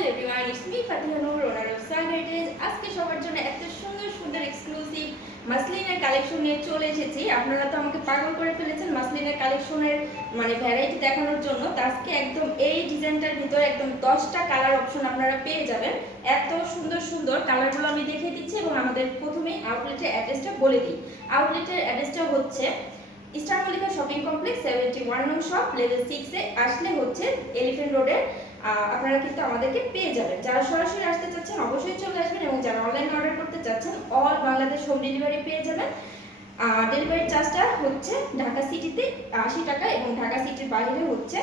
Hello everyone, it's me Fatiha Noor, owner of সাইডেজ আজকে সবার জন্য এত সুন্দর সুন্দর এক্সক্লুসিভ মাসলিনের কালেকশন নিয়ে চলে এসেছি। আপনারা তো আমাকে পাগল করে ফেলেছেন মাসলিনের কালেকশনের মানে ভ্যারাইটি দেখানোর জন্য। তো আজকে একদম এই ডিজাইনটার ভিতরে একদম দশটা কালার অপশন আপনারা পেয়ে যাবেন। এত সুন্দর সুন্দর কালারগুলো আমি দেখিয়ে দিচ্ছি এবং আমাদের প্রথমেই আউটলেটের অ্যাড্রেসটা বলে দিই। আউটলেটের অ্যাড্রেসটা হচ্ছে Eastern Mallika shopping complex seventy one নং শপ লেভেল সিক্সে আসলে হচ্ছে এলিফেন্ট রোডের আপনারা কিন্তু আমাদেরকে পেয়ে যাবেন। যারা সরাসরি আসতে চাচ্ছেন, অবশ্যই চলে আসবেন এবং যারা অনলাইনে অর্ডার করতে চাচ্ছেন অল বাংলাদেশ হোম ডেলিভারি পেয়ে যাবেন। আর ডেলিভারি চার্জটা হচ্ছে ঢাকা সিটিতে আশি টাকা এবং ঢাকা সিটির বাইরে হচ্ছে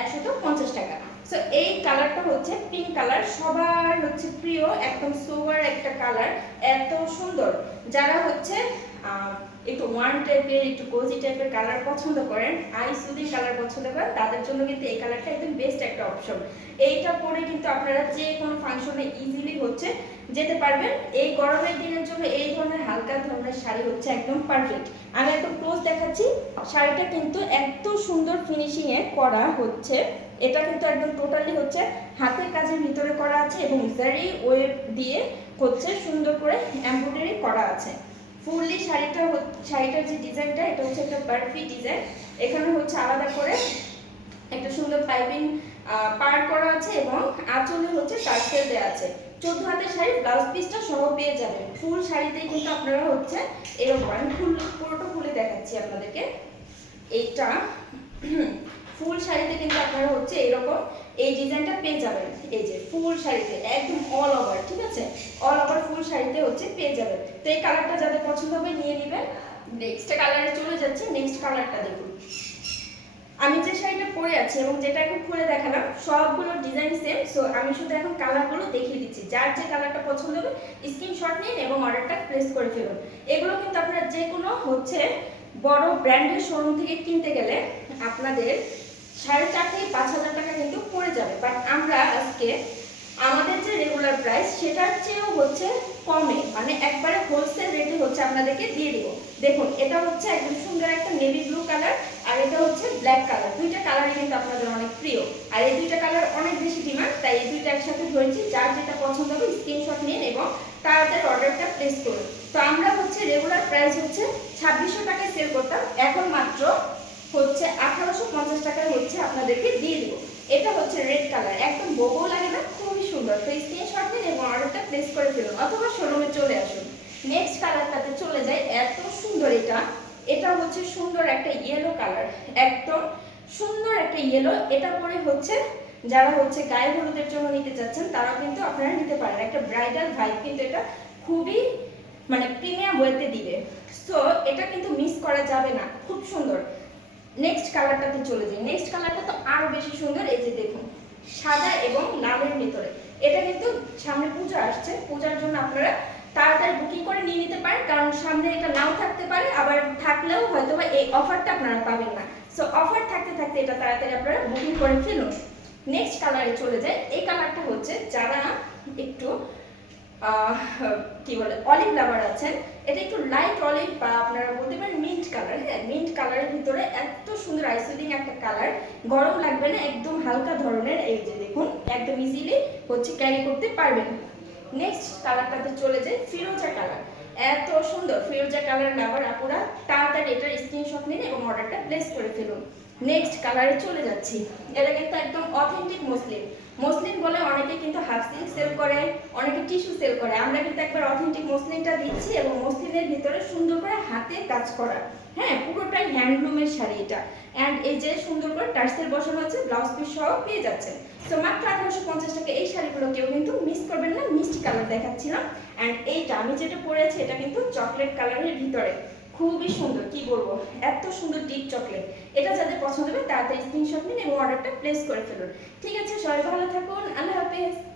একশত পঞ্চাশ টাকা। সো এই কালারটা হচ্ছে পিঙ্ক কালার সবার হচ্ছে প্রিয়, একদম সোবার একটা কালার এত সুন্দর। যারা হচ্ছে একটু ওয়ান টাইপের একটু কোজি টাইপের কালার পছন্দ করেন আই সুদি কালার পছন্দ করেন, তাদের জন্য কিন্তু এই কালারটা একদম বেস্ট একটা অপশন এইটা পরে কিন্তু আপনারা যে কোনো ফাংশনে ইজিলি হচ্ছে, যেতে পারবেন। এই গরমের দিনের জন্য এই ধরনের হালকা ধরনের শাড়ি হচ্ছে একদম পারফেক্ট আমি একদম ক্লোজ দেখাচ্ছি। শাড়িটা কিন্তু এত সুন্দর ফিনিশিংয়ে করা হচ্ছে। এটা কিন্তু একদম টোটালি হচ্ছে হাতের কাজের ভিতরে করা আছে এবং জারি ওয়েব দিয়ে হচ্ছে সুন্দর করে এমব্রয়ডারি করা আছে। ফুললি শাড়িটা শাড়িটার যে ডিজাইনটা, এটা হচ্ছে একটা বার্ফি ডিজাইন। এখানে হচ্ছে আলাদা করে একটা সুন্দর পাইপিং পার করা আছে এবং আঁচলে হচ্ছে টার্সেল দেওয়া আছে। চোদ্দ হাতের শাড়ি ব্লাউজ পিসটা সহ পেয়ে যাবেন। ফুল শাড়িতেই কিন্তু আপনারা হচ্ছে এরকম, আমি ফুল, পুরোটা খুলে দেখাচ্ছি আপনাদেরকে। এইটা ফুল শাড়িতে কিন্তু আপনারা হচ্ছে এরকম এই ডিজাইনটা পেয়ে যাবেন। এই যে ফুল শাড়িতে, একদম অল ওভার ঠিক আছে? অল ওভার ফুল শাড়িতে হচ্ছে পেয়ে যাবেন। তো এই কালারটা যাদের পছন্দ হবে নিয়ে নেবেন। নেক্সট কালারে চলে যাচ্ছে নেক্সট কালারটা দেখুন। আমি যে শাড়িটা পরে আছি এবং যেটা এখন খুলে দেখালাম, সবগুলো ডিজাইন সেম সো আমি শুধু এখন কালারগুলো দেখিয়ে দিচ্ছি। যার যে কালারটা পছন্দ হবে স্ক্রিনশট নিন এবং অর্ডারটা প্লেস করে ফেলুন। এগুলো কিন্তু আপনারা যে কোনো হচ্ছে বড় ব্র্যান্ডের শোরুম থেকে কিনতে গেলে আপনাদের সাড়ে চার থেকে পাঁচ হাজার টাকা কিন্তু পড়ে যাবে। বাট আমরা আজকে আমাদের যে রেগুলার প্রাইস সেটার চেয়েও হচ্ছে কমে। মানে একবারে হোলসেল রেটে হচ্ছে আপনাদেরকে দিয়ে দিব। দেখুন, এটা হচ্ছে একদম সুন্দর একটা নেভি ব্লু কালার আর এটা হচ্ছে ব্ল্যাক কালার দুইটা কালারই কিন্তু আপনাদের অনেক প্রিয়। আর এই দুইটা কালার অনেক বেশি ডিমান্ড তাই এই দুইটা একসাথে ধরেছি। যার যেটা পছন্দ হবে স্ক্রিনশট নিন এবং তাড়াতাড়ি অর্ডারটা প্লেস করুন তো আমরা হচ্ছে রেগুলার প্রাইস হচ্ছে ছাব্বিশশো টাকায় সেল করতাম। এখন মাত্র হচ্ছে আঠারোশো পঞ্চাশ টাকায় হচ্ছে আপনাদেরকে দিয়ে দিব। এটা হচ্ছে রেড কালার একদম বোবো লাগে না, খুবই সুন্দর। তো স্ক্রিনশট নিন এবং অর্ডারটা প্লেস করে ফেলুন, অথবা শোরুমে চলে আসুন। নেক্সট কালারটাতে চলে যায় এত সুন্দর এটা। এটা হচ্ছে সুন্দর একটা ইয়েলো কালার একদম সুন্দর একটা ইয়েলো এটা পরে হচ্ছে, যারা হচ্ছে গায়ে হলুদের জন্য নিতে চাচ্ছেন, তারাও কিন্তু আপনারা নিতে পারেন। একটা ব্রাইডাল ভাইব কিন্তু এটা খুবই মানে প্রিমিয়াম ওয়েতে দিবে। সো এটা কিন্তু মিস করা যাবে না, খুব সুন্দর। নেক্সট কালারটাতে চলে যাই। নেক্সট কালারটা তো আরও বেশি সুন্দর। এই যে দেখুন, সাদা এবং লালের ভিতরে। এটা কিন্তু সামনে পূজা আসছে। পূজার জন্য আপনারা তাড়াতাড়ি বুকিং করে নিয়ে নিতে পারেন। কারণ সামনে এটা নাও থাকতে পারে। আবার থাকলেও হয়তো বা এই অফারটা আপনারা পাবেন না। সো অফার থাকতে থাকতে এটা তাড়াতাড়ি আপনারা বুকিং করে ফেলুন। নেক্সট কালারে চলে যায় এই কালারটা হচ্ছে, যারা একটু কি বলে অলিভ লাভার আছেন এটা একটু লাইট অলিভ বা আপনারা বলতে পারেন মিন্ট কালার হ্যাঁ? মিন্ট কালারের ভিতরে এত সুন্দর আইসুদিং একটা কালার গরম লাগবে না, একদম হালকা ধরনের, এই যে দেখুন, একদম ইজিলি হচ্ছে ক্যারি করতে পারবেন। নেক্সট কালারটাতে চলে যায় ফিরোজা কালার এত সুন্দর, ফিরোজা কালার লাভার আপনারা তাড়াতাড়ি এটার স্ক্রিনশট নিন এবং অর্ডারটা প্লেস করে ফেলুন। নেক্সট কালারে চলে যাচ্ছি। এটা কিন্তু একদম অথেন্টিক মুসলিম মুসলিম বলে অনেকে কিন্তু হাফ সিল্ক সেল করে, অনেকে টিস্যু সেল করে। আমরা কিন্তু একবার অথেন্টিক মুসলিমটা দিচ্ছি এবং মুসলিমের ভিতরে সুন্দর করে হাতে কাজ করা। হ্যাঁ পুরোটাই হ্যান্ডলুমের শাড়ি এটা। অ্যান্ড এই যে সুন্দর করে টার্সেল বসানো আছে ব্লাউজ পিস সহ পেয়ে যাচ্ছেন। তো মাত্র আঠারোশো পঞ্চাশ টাকা এই শাড়িগুলো কেউ কিন্তু মিস করবেন না। মিষ্টি কালার দেখাচ্ছিলাম। অ্যান্ড এইটা আমি যেটা পরেছি, এটা কিন্তু চকলেট কালারের ভিতরে। খুবই সুন্দর, কি বলব? এত সুন্দর ডিপ চকলেট এটা যাদের পছন্দ হবে তাড়াতাড়ি স্ক্রিনশট নিন এবং অর্ডারটা প্লেস করে ফেলুন। ঠিক আছে, সবাই ভালো থাকুন। আল্লাহ হাফেজ।